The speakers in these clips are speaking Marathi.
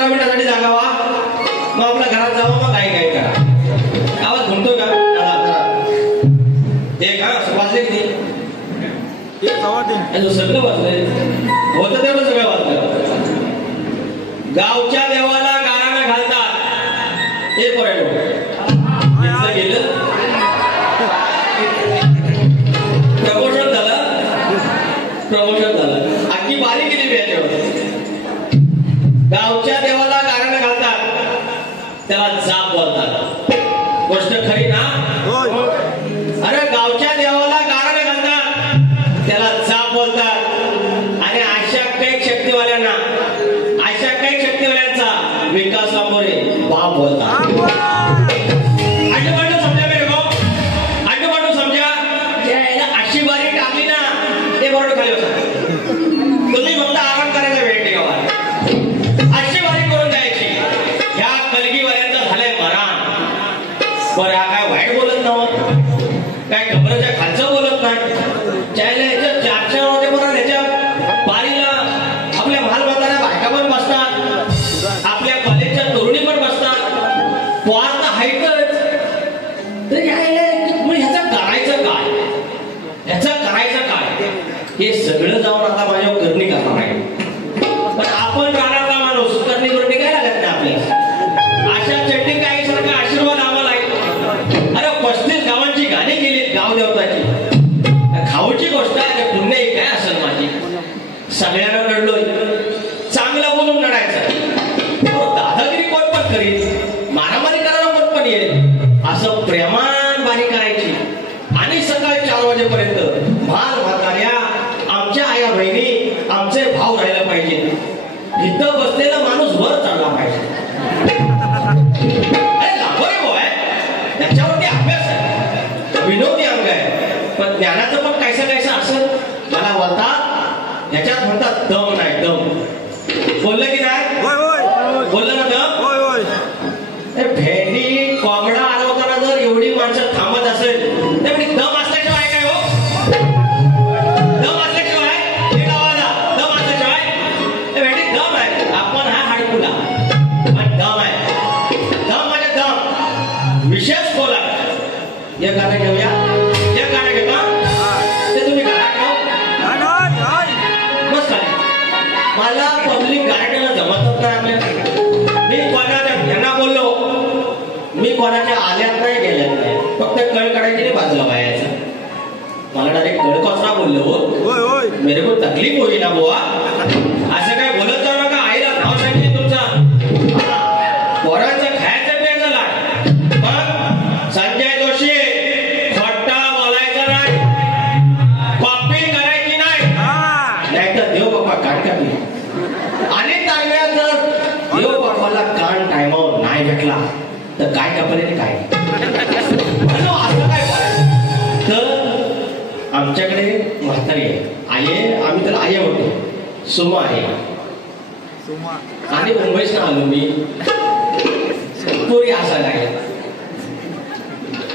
15 मिनिटासाठी जागावा, मग आपल्या घरात जावं, मग काय काय करा. आवाज म्हणतोय का? एक वाजले किती? सगळं वाजलंय, होतं तेवढं सगळं वाजलं. गावच्या देवाला गाराणं घालतात हे पोरांनो. गेलं प्रमोशन झालं, अगदी बारी केली याच्यावर. गावच्या देवाला गाराणं घालतात, त्याला जाप बोलतात. गोष्ट खरी ना? अरे गावच्या देवाला गाराणं घालतात, त्याला जाप बोलतात. आणि अशा काही शक्तीवाल्यांना, अशा काही शक्तीवाल्यांचा विकास सामोरे बाप बोलतात. अशी बारी टाकली ना, ते बरोबर खाली होता. तुम्ही फक्त आराम करायचा वेळ ठेवा. अशी बारी करून द्यायची. ह्या कलगीवाल्यांचं झालंय मरण. बरं हा काय वाईट बोलत नव्हतं, काय कबराच्या खालचं बोलत नाही. चायला ह्याच्या 4 वाजेपर्यंत ह्याच्या बारीला आपल्या मालमताना बायका पण बसतात, आपल्या कॉलेजच्या तरुणी पण बसतात. पोहात हायतच. तर ह्याचं करायचं काय, ह्याचं करायचं काय, हे सगळं जाऊन आता माझ्यावर करणी करणार आहे. पण आपण राहणारा माणूस करणी करणी काय लागत नाही आपल्याला. अशा चटणी काही सारखा आशीर्वाद आम्हाला आहे. अरे 35 गावांची गाणी केली गाव देवताची. खाऊची गोष्ट आहे, पुण्य एक काय असेल माझी. सगळ्यांना रडलोय, चांगलं बोलून रडायचं. दादागिरी कोण पण करीत, मारामारी करायला कोण पण येईल. असं प्रेमान बारी करायची. आणि सकाळी 4 वाजेपर्यंत भाल म्हाताऱ्या, आमच्या आया बहिणी, आमचे भाव राहायला पाहिजे. इथं बसलेला माणूस वर चढला पाहिजे. अरे लाभोरी भाऊ आहे, त्याच्यावरती अभ्यास आहे, विनोदी अंग आहे. पण ज्ञानाचं पण कायचं कायचं असं मला बोलतात. याच्यात म्हणतात दम नाही, दम. बोललं की नाही? बोललं ना दम? भेंडी कोंबडा आरवताना जर एवढी माणसं थांबत असेल तर दम असल्याशिवाय काय हो? दम असल्याशिवाय हे गावाला दम असल्याशिवाय भेंडी दम आहे. आपण हा हाडकुला पण दम आहे. दम म्हणजे दम विशेष बोला. हे गाणं घेऊया, हे गाणं घेता ते तुम्ही घरात मस्त आहे. मला पब्लिक गार्डनला जमतच नाही आपल्या. मी कोणाच्या यांना बोललो, मी कोणाच्या आल्यात नाही गेल्यात नाही, फक्त कळ काढायची नाही बाजूला व्हायचं. मला डायरेक्ट कळ कचरा बोललो हो, मेरे को तकलीफ होई ना बुवा. असं काय बोलत जाऊ नका. आईला नाव सांगितले तुमचं, पोरांचं खायचं प्यायचं लाट. पण संजय जोशी खोटा बोलायचं नाही, कॉपी करायची नाही, नाही तर देव बाप्पा काढ काढली. आणि टायम्या जर देव बाप्पाला कान टायमावर नाही भेटला तर काय कपडे काय असं काय बोलायचं. तर आमच्याकडे म्हातारी आहे, आई आहे, आम्ही त्याला आई म्हणतो, सुमा आहे. आणि मुंबईत आलो मी, पोरी असायला आहे.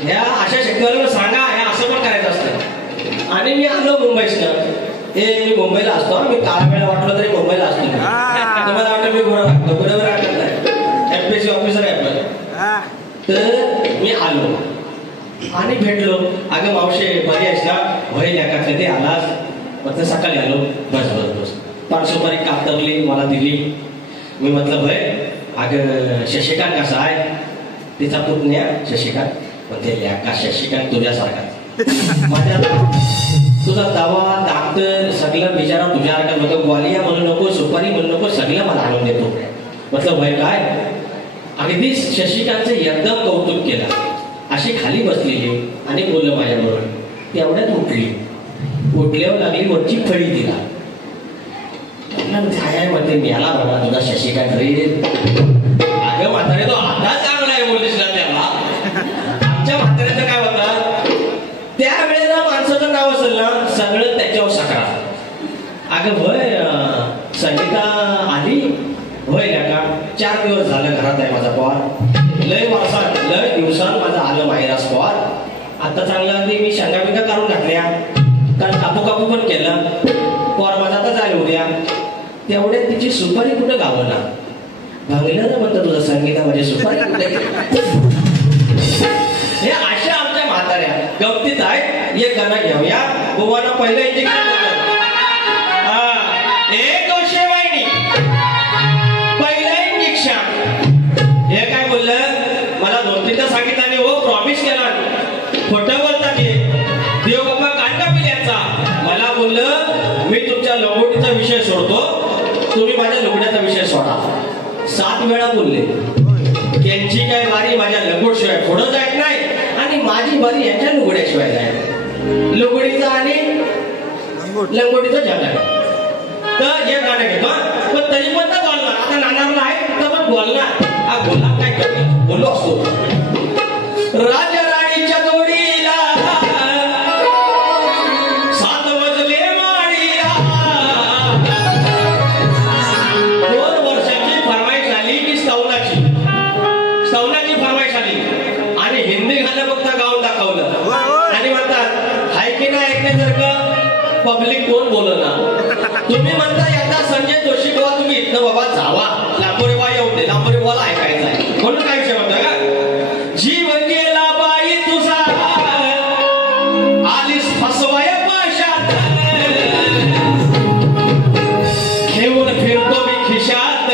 ह्या अशा शेतकऱ्याला सांगा हे असं पण करायचं असतं. आणि मी आलो मुंबईत. मी मुंबईला असतो, मी काळा वेळा वाटलं तरी मुंबईला असतो. तुम्हाला वाटतं मी गुन्हा वाटतो, बरोबर वाटत नाही. एमपीएससी ऑफिसर आहे आपलं. तर मी आलो आणि भेटलो. अगं मावशे बरी आहेस ना? वय लेखातले ते आलास. म्हटलं सकाळी आलो. बस बस बस. 5 सुपारी कातरली मला दिली. मी म्हटलं भय अगं शशिकांत कसा आहे? तिचा पुतण्या शशिकांत. म्हणते लेखा शशिकांत तुझ्यासारखा. माझ्या तुझा दवा डॉक्टर सगळं बिचारा तुझ्यासारखा. म्हटलं ग्वालिया म्हणू नको, सुपारी म्हणू नको, सगळं मला आणून देतो. म्हटलं भय काय? अगदी शशिकांतचं एकदम कौतुक केलं. अशी खाली बसलेली आणि बोललं माझ्याबरोबर. तेवढ्यात उठली. उठल्यावर लागली वरची फळी तिला. काय म्हणते याला बघा तुझा शशिकांत रे. अगं म्हातारे तो आता चांगला आहे बोललीस ना त्याला. आमच्या म्हाताऱ्याचं काय होतं, त्यावेळेला माणसाचं नाव असेल ना सगळं त्याच्यावर सकाळ. अगं भय संगीता आली? होय का? 4 दिवस झालं घरात आहे माझा पोर. लय वर्षात लय दिवसात माझं आलं माहेरास पोर. आता चांगलं अगदी मी शेंगा बिंगा काढून घातल्या, कारण कापू कापू पण केलं. पोर माझा आता जाय उद्या. तेवढ्यात तिची सुपारी कुठं गावला. भांगलं ना म्हणतं तुझं संगीता माझी सुपारी कुठे गेली? हे अशा आमच्या म्हाताऱ्या गमतीत आहेत. एक गाणं घेऊया. गोवानं पहिलं इंजेक्शन एक दोषेवाईनी पहिलं इंजेक्शन. हे काय बोललं मला 2-3दा सांगितलं हो प्रॉमिस केला खोटं बोलतात हे देव बाबा कांदा पिल्याचा. मला बोललं मी तुमच्या लंगोटीचा विषय सोडतो तुम्ही माझ्या लुगड्याचा विषय सोडा. 7 वेळा बोलले. यांची काय वारी माझ्या लंगोटशिवाय पुढं जात नाही आणि माझी वारी यांच्या लुगड्याशिवाय जाय. लुगडीचा आणि लंगोटीचा झगडा. तर हे गाणं घेतो पण तरी पण तर बोलणार. आता नानारला आहे तर पण बोलणार. हा बोला काय करतो बोललो असतो. राजा राणीच्या जोडीला 7 मजले माडीला 2 वर्षाची फरमाईश आली की सौनाची फरमाईश आली आणि हिंदी गाणं फक्त गाऊन दाखवलं आणि म्हणतात हाय की नाही ऐकण्यासारखं पब्लिक कोण बोलणार. तुम्ही म्हणता एकदा संजय जोशी बाबा तुम्ही इथनं बाबा जावा लांबोरेबा येऊ दे लांबोरेबाला ऐकायचं आहे म्हणून काय विषय म्हणता का जीव गेला बाई तुझा आलीस फसवाय पाशात घेऊन फिरतो मी खिशात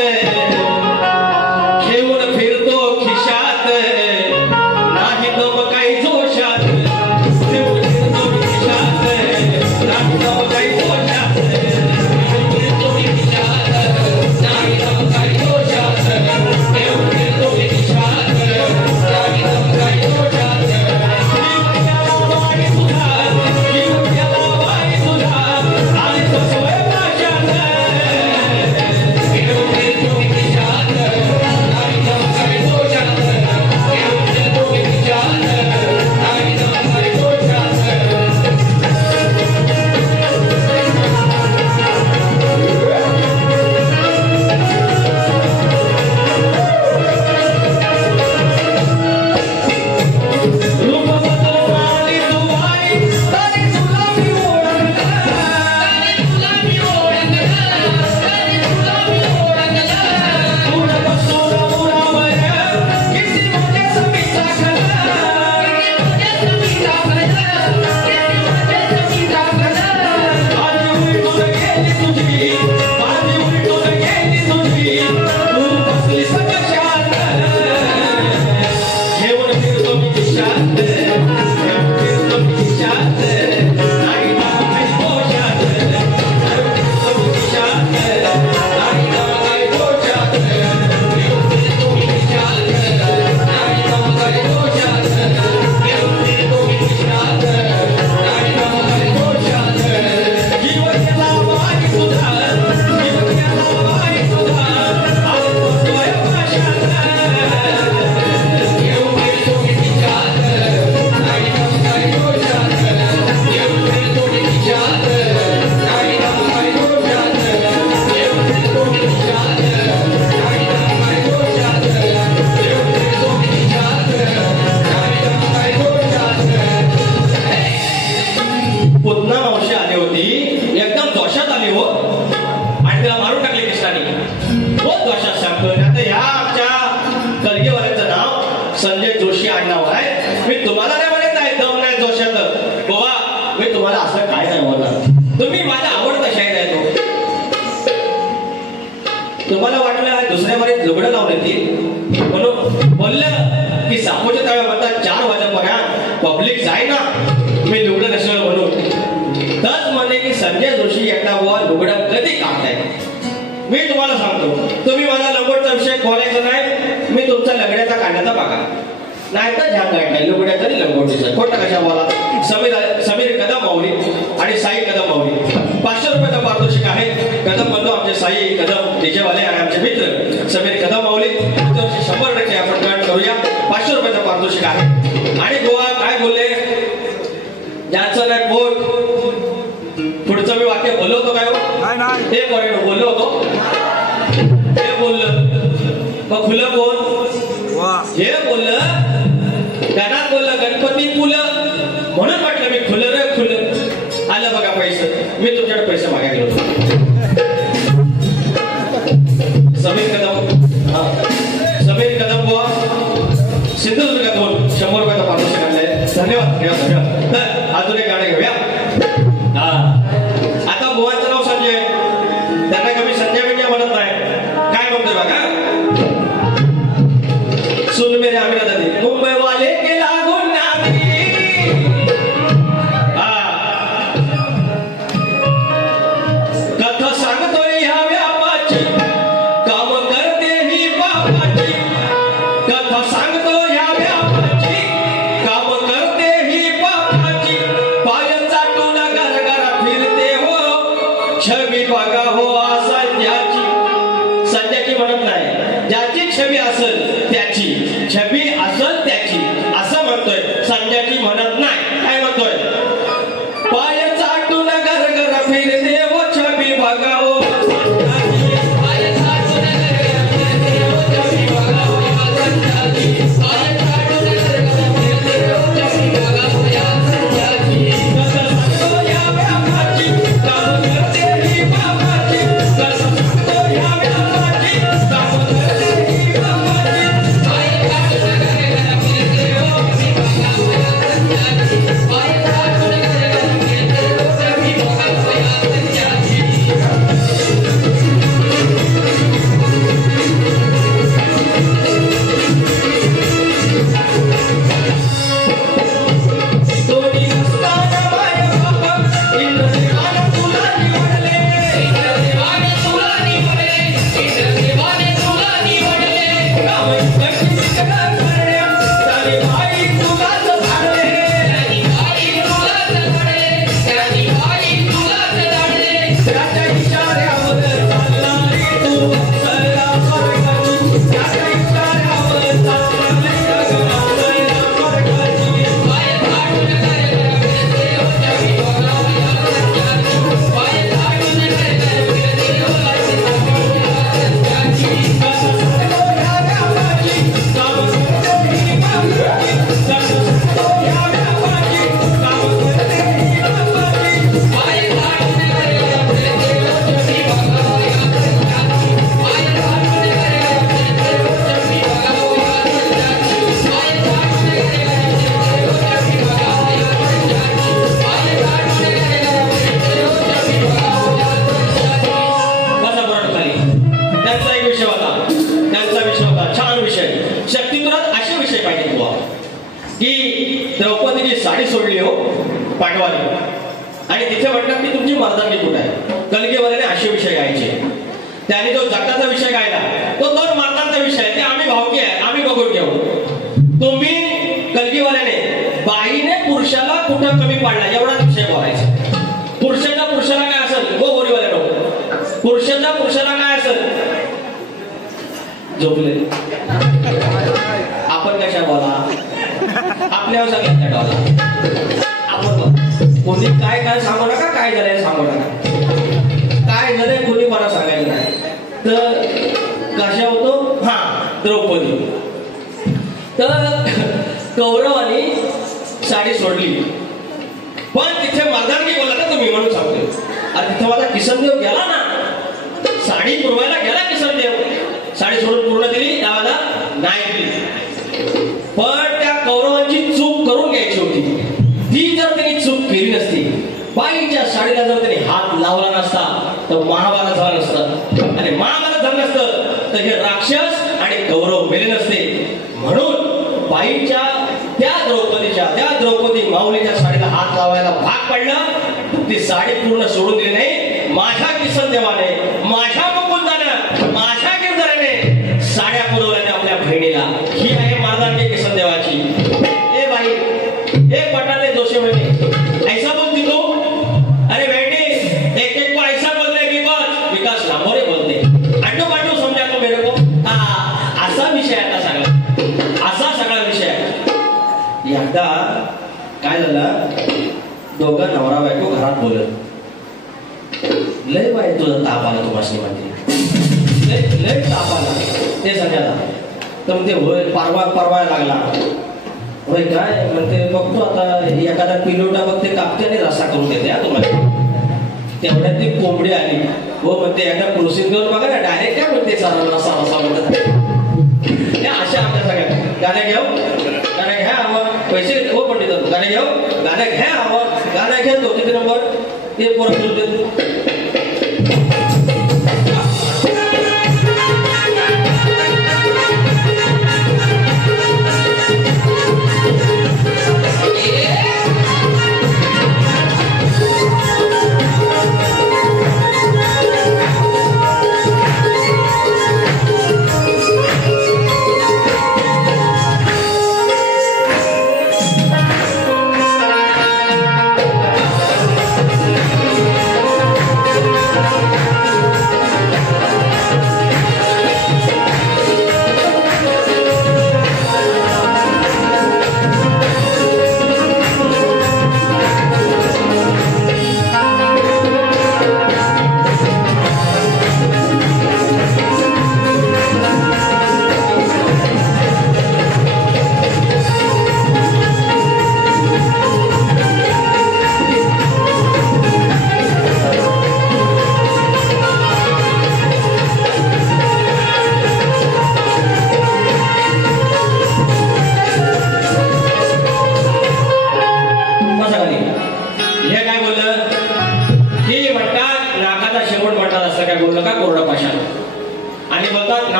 घेऊन फिरतो खिशात नाही दम काही जोशात घेऊन फिरतो मी खिशात नाही दम काही जोशात घेऊन फिरतो मी खिशात नाही दम काही जोशात घेऊन फिरतो मी खिशात नाही दम काही जोशात जीव गेला बाई तुझा आलीस फसवाय पाशात घेऊन फिरतो मी खिशात नाही दम काही जोशात घेऊन फिरतो मी खिशात नाही दम काही जोशात. रूप बदलून आली तू आई तरी तुला मी तुला बसून उरावर किती मोठे समीचा आधी उलटून गेली तुझी आधी उलटून गेली तुझी तू बसली कशात घेऊन फिरतो मी खिशात घेऊन फिरतो मी खिशात नाही दम काही दोषात घेऊन फिरतो मी खिशात नाही दम काही दोषात घेऊन फिरतो मी खिशात नाही दम काही दोषात घेऊन फिरतो मी खिशात नाही दम काही दोषात. जीव गेला बाई तुझा जीव गेला बाई तुझा आलीस फसवाय पाशात घेऊन फिरतो मी खिशात नाही दम काही दोषात घेऊन फिरतो मी खिशात नाही दम काही दोषात घेऊन फिरतो मी खिशात नाही दम काही दोषात घेऊन फिरतो मी खिशात नाही दम काही दोषात. पुन्हा मावशी आली होती एकदम दोषात आली हो आणि तिला मारून टाकले कृष्णाने. हो दोषात सांगतोय. आता ह्या आमच्या कलगीवाल्याचं नाव संजय जोशी आडनाव आहे. मी तुम्हाला नाही म्हणत नाही दम नाही दोषात बाबा मी तुम्हाला असं काय नाही बोलणार. तुम्ही माझा आवडता शाहीर आहे तो. तुम्हाला वाटलं दुसऱ्या वारीत लुगडं लावलं ती म्हणून बोललं की सापोच्या तळ्या म्हणतात 4 वाजेपर्यंत पब्लिक जाय ना मी लुगडं नसलं म्हणून. तच म्हणे की संजय जोशी एकदा बुवा लुगडं कधी काढताय. मी तुम्हाला सांगतो तुम्ही माझा लंगोटचा विषय बोलायचा नाही मी तुमचा लंगड्याचा काढण्याचा बघा नाही तर ध्यान नाही लुगड्या तरी लंगोटीचं खोटा कशा बोला. समीर कदम माऊली आणि साई कदम माऊली 500 रुपयाचा पारितोषिक आहे. कदम बंधू आमचे साई कदम डीजेवाले आणि आमचे मित्र समीर कदम माऊली 100% आपण जॉईन करूया. 500 रुपयाचा पारितोषिक आहे. आणि गोवा काय बोलले ज्यांचं नाही पोट पुढचं मी वाक्य बोललो होतो काय ते बोललो होतो हे बोललं मग खुलं बोल हे बोललं गाण्यात बोललं गणपती पुलं म्हणून म्हटलं मी खुलं रे खुलं आलं बघा पैसे मी तुमच्याकडे पैसे मागायला होतो. समीर कदम सुन मेरे आमिना दादी मुंबई वाले के लागून नामी कथा सांगतोय ह्या व्यापाची काम करते ही बापाची कथा सांगतो ह्या व्यापाची काम करते ही बापाची पाय चाटून घरघर फिरते हो छबी बघा हो संध्याची संध्याची म्हणत नाही ज्याची छबी असेल त्याची छबी असेल त्याची असं म्हणतोय संध्याची म्हणत नाही काय म्हणतोय पाय चाटून घरघर फिरते हो छबी बघा हो द्रौपदीची साडी सोडली हो पांडवाने आणि तिथे म्हटलं की तुमची मर्दानी कुठे आहे कलगीवाल्याने असे विषय गायचे त्याने जो जगताचा विषय गायला तो दोन मर्दांचा विषय ते आम्ही भावकी आहे आम्ही बघून घेऊ तुम्ही कलगीवाल्याने बाईने पुरुषाला कुठं कमी पाडला एवढाच विषय बोलायचा पुरुषाचा पुरुषाला काय असेल गो बोरीवाल्यानं पुरुषाचा पुरुषाला काय असेल झोपले आपण कशा बोला आपल्यावर सगळ्यांच्या डॉला आपण कोणी काय काय सांगू नका काय झालंय सांगू नका काय झालंय कोणी मला सांगायचं नाही तर कशा होतो हा द्रौपदी तर कौरवानी साडी सोडली पण तिथे मर्दानगी बोलला ना तुम्ही म्हणून सांगतो अरे तिथे माझा किसनदेव गेला ना साडी पुरवायला गेला किसनदेव साडी सोडून पूर्ण दिली त्याला नाही दिली पण त्या कौरवांची चूक करून घ्यायची होती ती जर त्यांनी चूक केली नसती बाईच्या साडीला जर त्यांनी हात लावला नसता तर महाभारत झालं नसतं आणि महाभारत झालं नसतं तर हे राक्षस आणि कौरव मेले नसते म्हणून बाईच्या त्या द्रौपदी माऊलीच्या साडीला हात लावायला भाग पडला ती साडी पूर्ण सोडून दिली नाही माझ्या किसनदेवाने माझ्या मुकुंदाने माझ्या गिरधराने साड्या पुरवल्या आपल्या बहिणीला ही आहे मर्दानगी किसनदेवाची ए बाई ए पटाले जोशी बहिणी ऐसा बोलती तू अरे बेटी एक एक को ऐसा बोल रहे विकास लांबोरे बोलते अंडू पांडू समजा तो मेरे को असा विषय आता सगळा असा सगळा विषय एकदा काय झालं दोघं नवरा बायको घरात बोलत लय बाई तुझा ताप आला तुम्हाला माहिती लय ताप आला ते सगळ्याला तर म्हणते होय परवा लागला होय काय म्हणते बघतो आता एखादा पिलोटा बघते कापते आणि रस्सा करून देते हा तुम्हाला तेवढ्यात ती कोंबडी आली हो म्हणते एकदा प्रोसेस करून बघा ना डायरेक्ट काय म्हणते सारा रस्सा म्हणतात अशा आमच्या सगळ्या गाण्या घ्या हवं पैसे हो पंडित गाण्या घेऊ गाण्या घ्या हवं गाण्या घेतो किती नंबर ते परत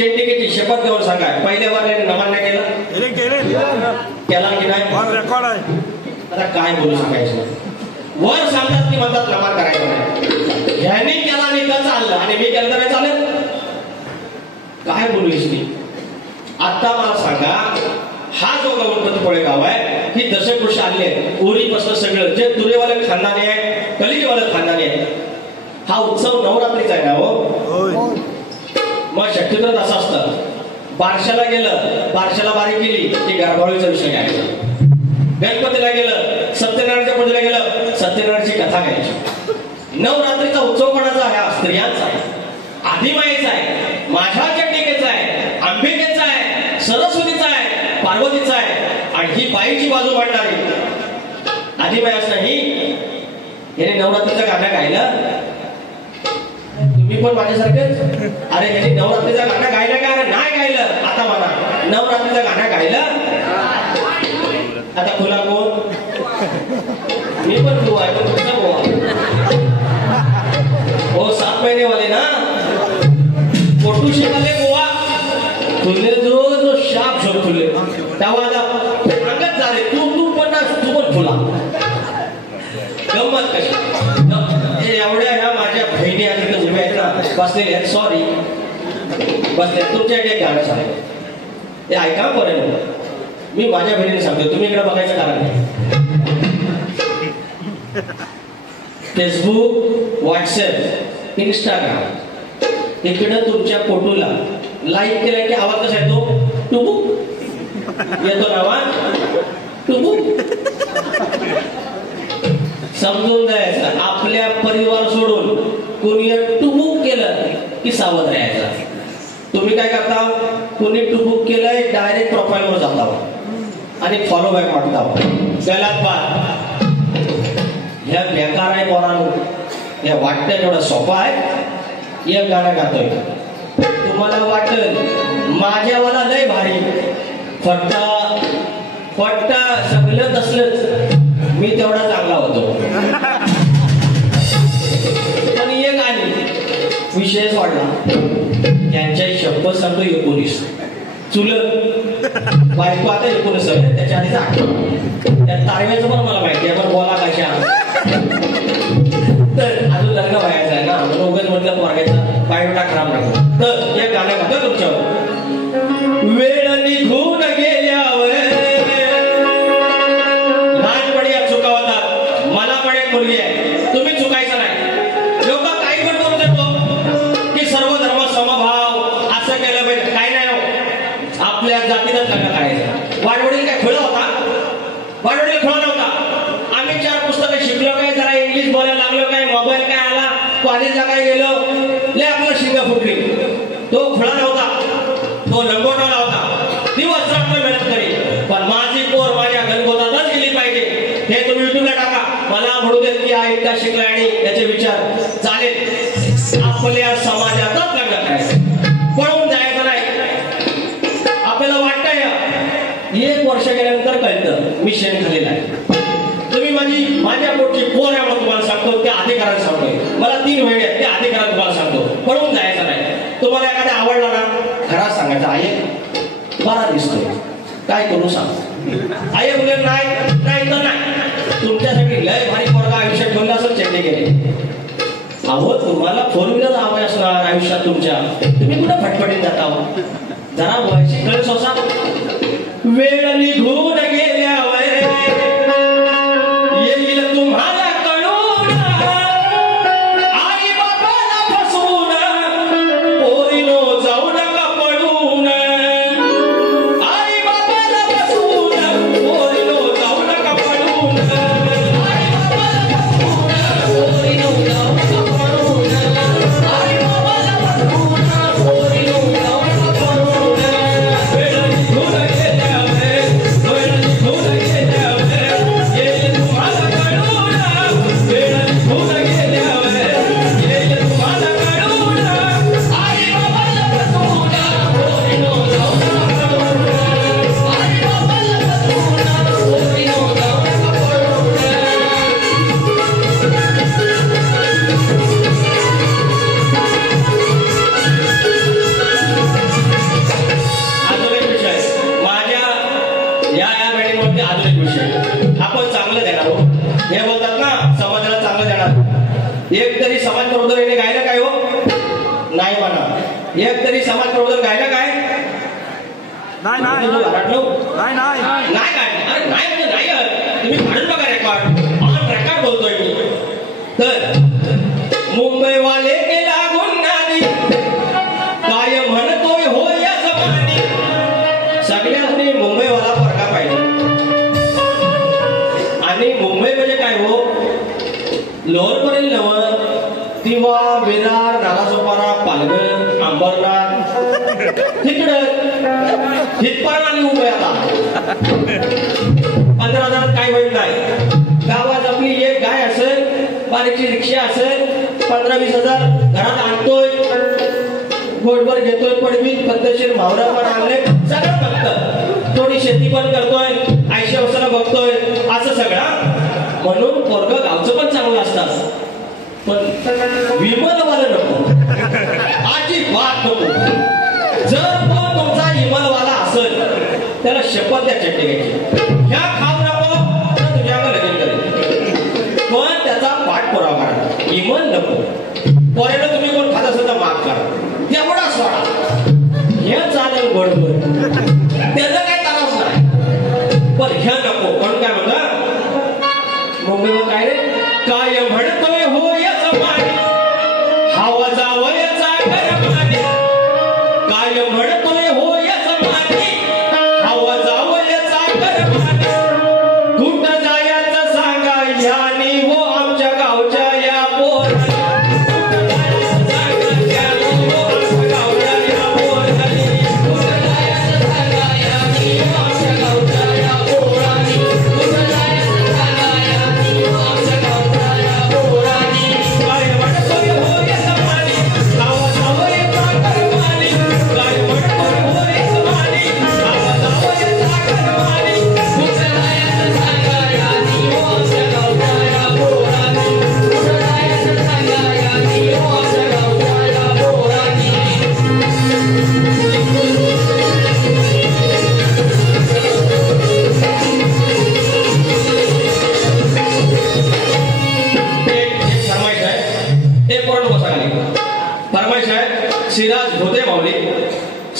चेंडिकेची शपथ घेऊन सांगा पहिल्या वाल्याने नमन नाही केलं त्याला की नाही रेकॉर्ड आहे. आता काय बोलू सांगायचं वर सांगतात की म्हणतात नमन करायचं नाही ह्याने केला आणि तर चाललं आणि मी केलं तर नाही चालेल काय बोलूस मी आता मला सांगा हा जो गणपतीपुळे गाव आहे ही दशकृष आली आहे उरीपासून सगळं जे तुरेवाले खानदानी आहे कलिगवाले खानदानी आहे हा उत्सव नवरात्रीचा आहे ना हो मग शक्यतो असं असतं बारशाला गेलं बारशाला बारी केली की गारभाळीचा विषय घ्यायचा गणपतीला गेलं सत्यनारायणच्या पूजेला गेलं सत्यनारायणची कथा घ्यायची नवरात्रीचा उत्सव कोणाचा आहे स्त्रियांचा आहे आदिमाईचा आहे माझ्या चंडिकेचा आहे अंबिकेचा आहे सरस्वतीचा आहे पार्वतीचा आहे आणि ही बाईची बाजू मांडणारी आदिमाई असं ही याने नवरात्रीचं गाणं गायलं तुम्ही पण माझ्यासारखेच अरे याने नवरात्रीचं गाणं गायलं का नाही गायलं आता म्हणा नवरात्रीचं गाणं गायलं आता खुला कोण मी पण तू आहे पण तुझा गोवा हो 7 महिने वाले ना फोटो शिकाले गोवा तुले जो शाप झोप तुले तेव्हा सांगत झाले तू पण फुला गंमत कशी एवढ्या ह्या माझ्या बहिणी आणि उभ्या आहेत ना बसलेले आहेत सॉरी बसले तुमच्याकडे एक गाणं सांगतो ते ऐका पर्यंत मी माझ्या बहिणीने सांगतो तुम्ही इकडे बघायचं कारण नाही फेसबुक व्हॉट्सअप इंस्टाग्राम इकडे तुमच्या फोटोला लाईक केला की आवाज कसा येतो टुबुक येतो नावा टुबुक समजून जायचं आपल्या परिवार सोडून कोणी टुबुक केलं की सावध राहायचं तुम्ही काय करता कोणी टुबुक केलंय डायरेक्ट प्रोफाईलवर जाता आणि फॉलो बॅक मागता गलात बाद ह्या बेकार आहे पोरांनो हे वाटतं जेवढं सोपं आहे एक गाणं गातोय तुम्हाला वाटेल माझ्यावाला लय भारी फट्ट सगळं तसलंच मी तेवढा चांगला होतो पण एक आली विषयच वाढला यांच्या शपथ सांगतो 19 चुलत बायको आता 19 आहे त्याच्या आधीच 8 त्या तारव्याचं पण मला माहिती आहे पण बोला कशा तर अजून लग्न व्हायचं आहे ना उगाच म्हटलं पोरग्याचा बायोडा खराब नको तर एक गाणं गातो तुमच्यावर वेळ निघून गेल्यावर लहानपणी या चुका होतात मला पण एक मुलगी आहे तुम्ही चुकायचं नाही लोक काही पण करू देतो की सर्व धर्म समभाव असं केलं पाहिजे काही नाही हो आपल्या जातीतच लग्न करायचं वाडवडील काय खुळा होता वाडवडील खुळा नव्हता आम्ही 4 पुस्तकं शिकलो काय जरा इंग्लिश बोलायला लागलो काय मोबाईल काय आला कॉलेजला काय गेलो लय आपलं शिंगा फुटली तो खुळा नव्हता तो लंगोटाला होता दिवस रात्र मेहनत करी पण माझी पोर माझ्या गणगोतातच गेली पाहिजे हे तुम्ही युट्यूबला टाका मला म्हणू देत की हा एकटा शिकला आणि याचे विचार चालेल आपल्या समाजातच लग्न करायचं पळून जायचं नाही आपल्याला वाटतंय 1 वर्ष गेल्यानंतर कळतं मी शेण खाल्लेलं आहे तुम्ही माझ्या पोटची पोर आहे म्हणून तुम्हाला सांगतो त्या अधिकाराने सांगतोय मला 3 महिने आहेत त्या अधिकाराने तुम्हाला सांगतो पळून जायचं नाही तुम्हाला एखादा आवडला ना घरात सांगायचं आई बरा दिसतोय काय करू सांग आई बोले नाही तर नाही तुमच्यासाठी लय भारी पोरगा आयुष्यात ठेवला असं चेंडे केले अहो तुम्हाला 4 व्हीलर हवाय असणार आयुष्यात तुमच्या तुम्ही कुठं फटफटीत जाता जरा व्हायची कळ सोसा वेळ निघून गेल्यावर येईल तुम्हाला कळून आई बाबाला फसवून पोरीनो जाऊ नका पळून आई बाबाला फसवून पोरीनो जाऊ नका पळून आई बाबाला फसवून पोरीनो जाऊ नका पळून आई बाबाला फसवून पोरीनो जाऊ नका पळून वेळ निघून गेल्यावर एक तरी समाज प्रबोधन गायला काय हो? नाही म्हणा. एक तरी समाज प्रबोधन गायला काय? नाही नाही नाही नाही नाही काय? अरे नाही म्हणजे नाही. तुम्ही काढून बघा रेकॉर्ड. ऑन रेकॉर्ड बोलतोय मी. तर मुंबईवाले के लागून नादी काय म्हणतोय हो या जमानी. सगळ्यांनी मुंबईवाला फरका पाहिजे. आणि मुंबई म्हणजे काय हो? लोअरपर्यंत नवं किंवा विरार, नागासोपारा, पालघर, अंबरनाथ तिकडं हितपर्यंत आली मुंबई. आता 15,000 काय होईल नाही. गावात आपली एक गाय असेल, बारीकची रिक्षा असेल, 15-20 हजार घरात आणतोय, गोडभर घेतोय, पडवीत पद्धतशीर भावरा पण आणले, सगळं बघतं. थोडी शेती पण करतोय, 80 वर्षाला बघतोय, असं सगळं. म्हणून पोरग गावचं पण चांगलं असतात, पण विमलवाला नको, अजिबात नको. जर तो तुमचा विमलवाला असेल त्याला शपथ द्या चटणी घ्यायची. ह्या खाऊ नको तर तुझ्या लगीन करेल, पण त्याचा पाठपुरावा करा. विमल नको. पोरेला तुम्ही कोण खात असेल तर माफ करा, तेवढा सोडा. हे चालेल बरोबर, त्याचं काय त्रास नाही, पण ह्या नको. पण काय म्हणता मुंबईवर काय रे? काय म्हणतोय हो या जमानी हवा जावयाचा गरमानी. काय म्हणतोय हो या जमानी हवा जावयाचा गरमानी. कुठं जायचं सांगा ह्यानी हो आमच्या गावच्या या पोरानी.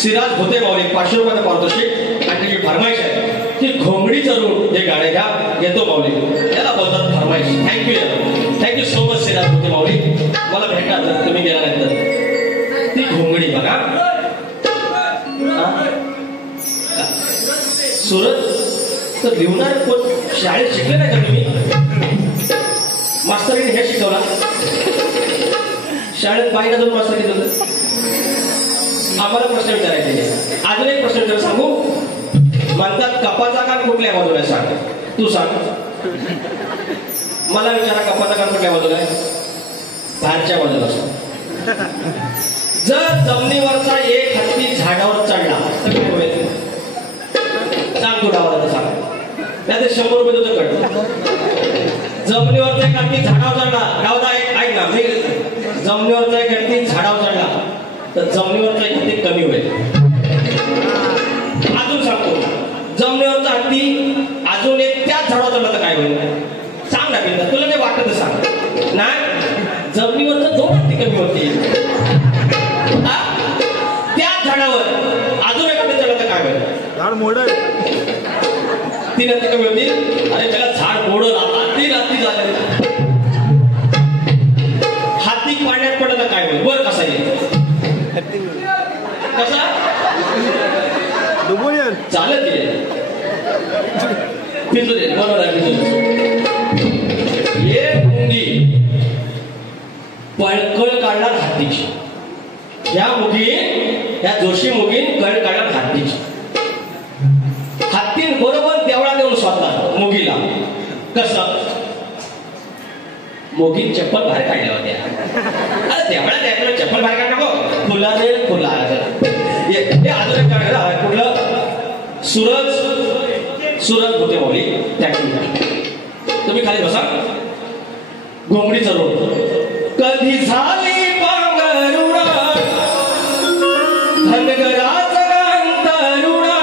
सिराज भोते माऊली 500 रुपयाचं पारितोषिक. आणि त्याची फरमाईश आहे की घोंगडी चढून हे गाणे घ्या, घेतो माऊली. याला बोलतात फरमाईश. थँक्यू सो मच सिराज भोते माऊली. मला भेटणार जर तुम्ही गेल्यानंतर. ती घोंगडी बघा. सुरत तर लिहणार कोण? शाळेत शिकले नाही का तुम्ही? मास्तरीने हे शिकवला. शाळेत बाईला जाऊन मास्तर घेत होतं. आम्हाला प्रश्न विचारायचे. अजून एक प्रश्न विचार सांगू. म्हणतात कपाचा कान कुठल्या बाजूला सांग. तू सांग. मला विचारा कपाचा कान कुठल्या बाजूला आहे? बाहेरच्या बाजूला सांग. जर जमिनीवरचा एक हत्ती झाडावर चढला तर काय होईल? सांग तू डावाला सांग. नाही तर 100 रुपये तुझं कट. जमिनीवरचा एक हत्ती झाडावर चढला. डावदा ऐक ना, मी जमिनीवरचा एक हत्ती झाडावर चढला तर जमिनीवरचा एक हत्ती कमी होईल. अजून सांगतो, जमिनीवरचा हत्ती अजून एक त्याच झाडावर चढला तर काय होईल? सांग ना बिंदा, तुला काही वाटत सांग. नाही, जमिनीवरचं 2 हत्ती कमी होतील. त्याच झाडावर अजून एक हत्ती चढला तर काय होईल? झाड मोडल. 3 हत्ती कमी होतील. अरे त्याला झाड मोडल. आता 3 हत्ती झाले. हाती पाण्यात पडलं तर काय होईल? वर कसा येईल? कसा चालत येईल. फिजू दे. बरोबर आहे. हे मुंगी कळ काढणार हातीची. ह्या मुगी, ह्या जोशी मुगीन कळ काढणार हातीची. हत्तीन बरोबर देवळा देऊन स्वतः मुगीला. कसं? मुगीन चप्पल बाहेर काढल्या होत्या. अरे देवळा द्यायला चप्पल बाहेर काढ नको. फुला दे फुला. हे अजून एक काढायला कुठलं? सूरज होते माऊली. तुम्ही खाली बसा. घोंगडीचा रोड. कधी झाली पांघरुणा धनगराचा अंतरुणा.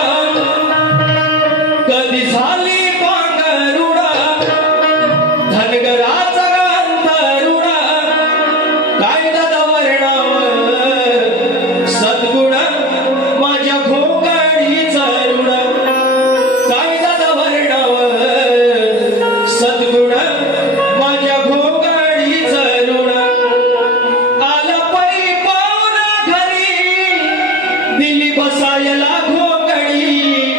कधी झाली पांघरुणा धनगराचा अंतरुणा. दिली बसायला घोंगडी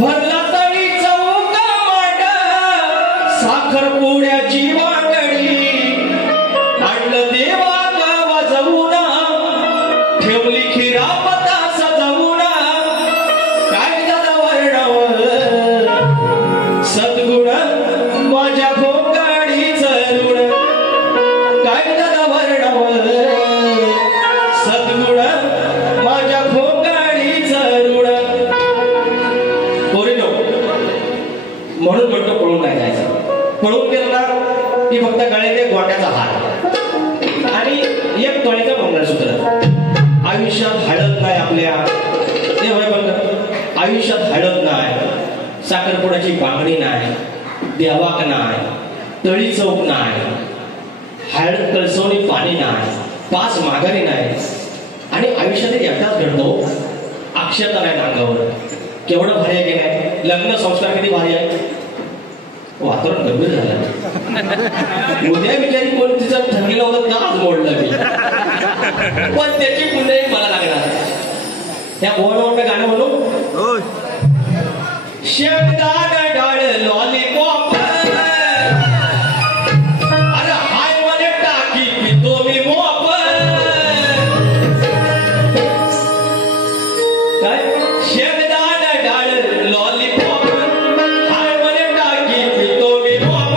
भरला तरी चौक मांड साखरपुड्याची वांगडी आणलं देवा वाजवून ठेवली खिरापता सजवून काय झालं वर्णव सद्गुण माझ्या घोंगडीचं ऋण काय झालं वर्णव सद्गुण माझ्या घोंगडीचं ऋण पोरीनो म्हणून म्हणतो पळून नाही जायचं पळून गेलं ना की फक्त गळ्यात एक गोट्याचा हार आणि एक तोळ्याचं मंगळसूत्र आयुष्यात हळद नाही आपल्या ते होय बघ आयुष्यात हळद नाही साखरपुड्याची बांगडी नाही देवाक नाही तळी चौक नाही हळद कळसवणी पाणी नाही पाच माघारी नाही आणि आयुष्यात एकटाच घडतो अक्षता नाही अंगावर केवढं भारी आहे की नाही लग्न संस्कार किती भारी आहे वातावरण गंभीर झालं उद्या बिचारी कोण तिचं ठरलेलं होतं तर आज मोडलं मी पण त्याची पुण्य मला लागणार त्या ओढ गाणं म्हणू शेवदार डाळ लॉलीपॉप अरे हाय मध्ये टाकी पितो मी मोप काय शेवदार डाळ लॉलीपॉप हाय मध्ये टाकी पितो मी मोप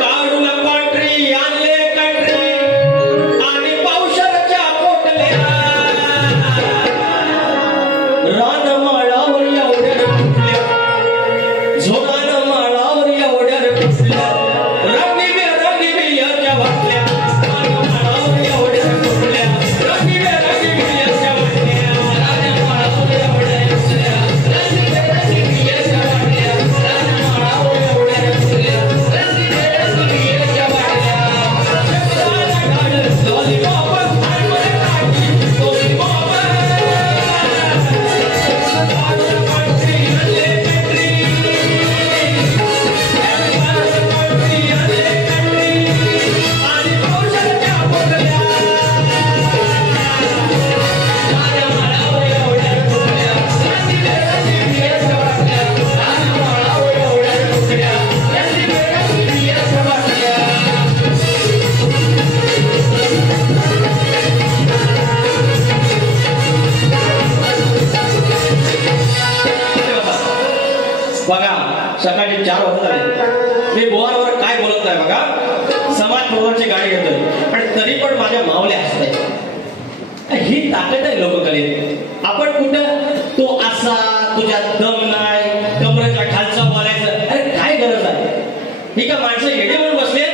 काढून कंट्री आणले कंट्री आणि पावसाच्या पोटल्या रानमाळावर एवढ्या फुटल्या झोरान माळावर एवढ्या फुटल्या रंगी याच्या वाटल्या रानमाळावर एवढ्या फुटल्या रंगी याच्या वाटल्या रानमाळावर एवढ्या फुटल्या रंगी याच्या वाटल्या रानमाळावर एवढ्या फुटल्या रंगी याच्या वाटल्या लॉलीपॉप बघा सकाळी 4 वाजता झाले मी बोहारवर काय बोलत नाही बघा समाज प्रवर्तनाची गाडी घेतोय पण तरी पण माझ्या मावल्या हसते ही ताकद आहे लोककलेत आपण कुठं तो असा तुझ्यात दम नाही कमरेच्या खालचा बोलायचं अरे काय गरज आहे ही का माणसं येडे म्हणून बसले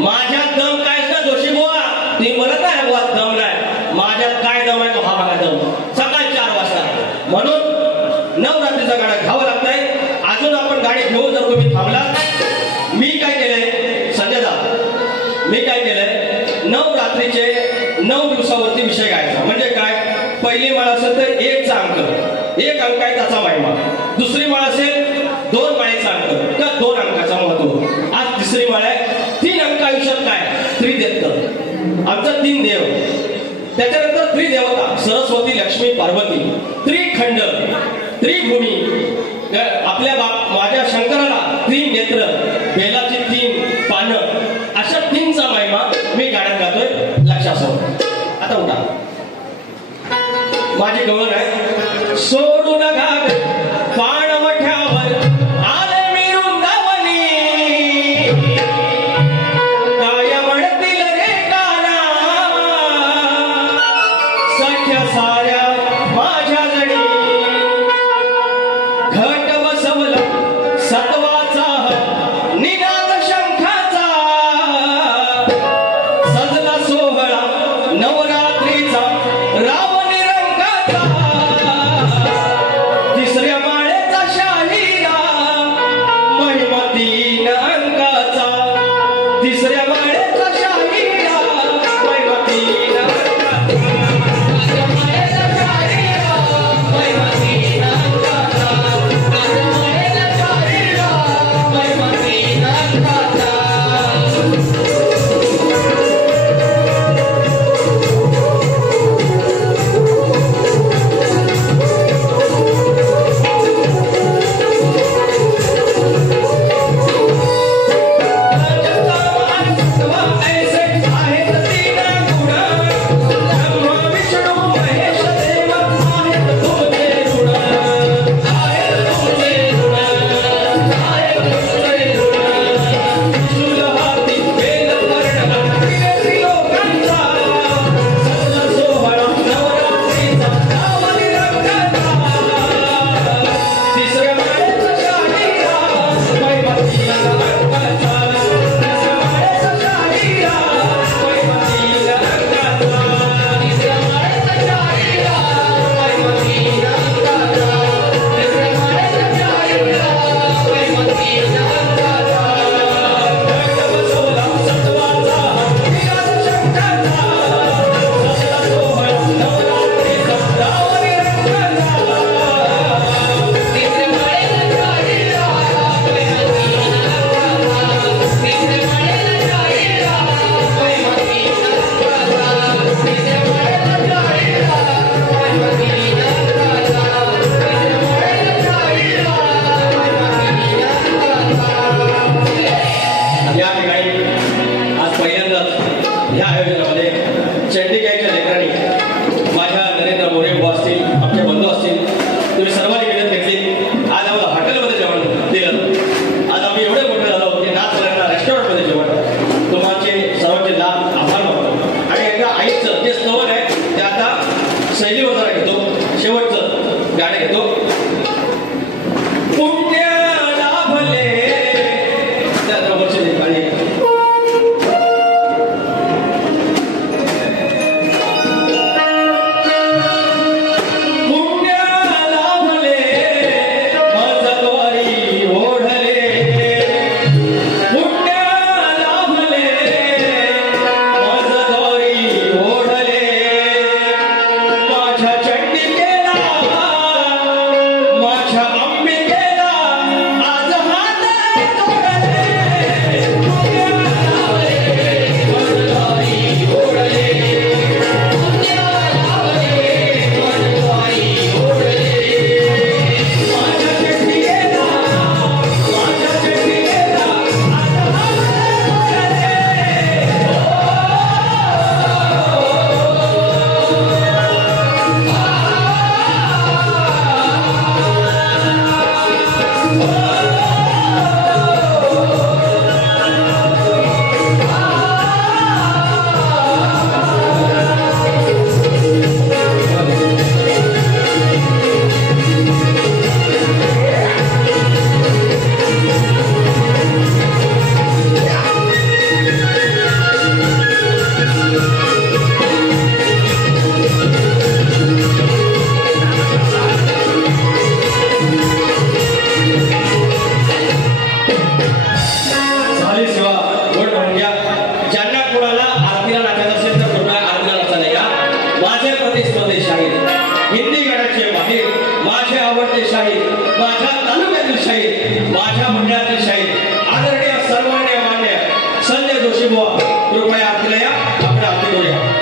माझ्यात दम काय ना जोशी बुवा तुम्ही म्हणत नाही बुवा दम नाही माझ्यात काय दम आहे तो हा बघा दम सकाळी 4 वाजता म्हणून नवरात्रीचा गाडा घ्यावं लागतंय अजून आपण गाडी घेऊन जर तुम्ही थांबला मी काय केलंय संजय दा मी काय केलंय नवरात्रीचे 9 दिवसावरती विषय गायचा म्हणजे काय पहिली माळ असेल तर 1 चा अंक 1 अंक आहे त्याचा महिमा दुसरी माळ असेल 2 माळेचा अंक का 2 अंकाचा महत्व आज तिसरी माळ आहे 3 अंक आयुष्यात काय त्रिदेव आमचा 3 देव त्याच्यानंतर त्रिदेवता सरस्वती लक्ष्मी पार्वती त्रिखंड त्रिभूमी आपल्या माझ्या शंकराला 3 नेत्र बेलाची 3 पानं अशा 3चा महिमा मी गाण्यात गातोय लक्षात ठेवा आता उठा माझी गवळ आहे सोडून घाग पाणवठ्यावर आले मी वृंदावनी काय म्हणतील रे काना सख्या साऱ्या माझ्या जडी घट बसवला सत्वाचा निनाद शंखाचा सजला सोहळा नवरात्रीचा रावणी रंगाचा तिसऱ्या माळेचा शाहिरा महिमा 3 अंकाचा तिसऱ्या माळेचा शाहिरा महिमा 3 अंकाचा शैलीवर जरा घेतो शेवटचं गाणं घेतो पुण्य लाभले त्या वर्षी गाणी कृपया आपल्या आपल्या आरती करूया.